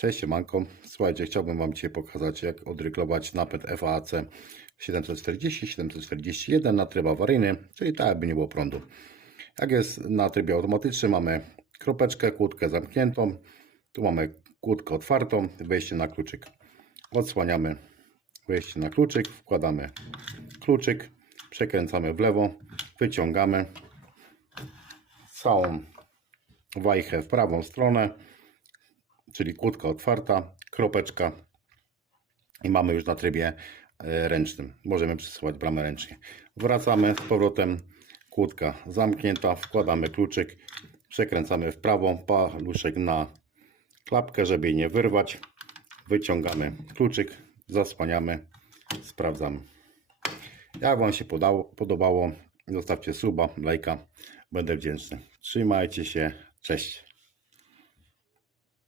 Cześć, manko. Słuchajcie, chciałbym Wam dzisiaj pokazać, jak odryglować napęd FAC 740-741 na tryb awaryjny, czyli tak, jakby nie było prądu. Jak jest na trybie automatycznym, mamy kropeczkę, kłódkę zamkniętą, tu mamy kłódkę otwartą, wejście na kluczyk. Odsłaniamy wejście na kluczyk, wkładamy kluczyk, przekręcamy w lewo, wyciągamy całą wajchę w prawą stronę, czyli kłódka otwarta, kropeczka i mamy już na trybie e, ręcznym. Możemy przesuwać bramę ręcznie. Wracamy z powrotem, kłódka zamknięta, wkładamy kluczyk, przekręcamy w prawo, paluszek na klapkę, żeby jej nie wyrwać. Wyciągamy kluczyk, zasłaniamy, sprawdzamy. Jak Wam się podało, podobało, zostawcie suba, lajka, będę wdzięczny. Trzymajcie się, cześć.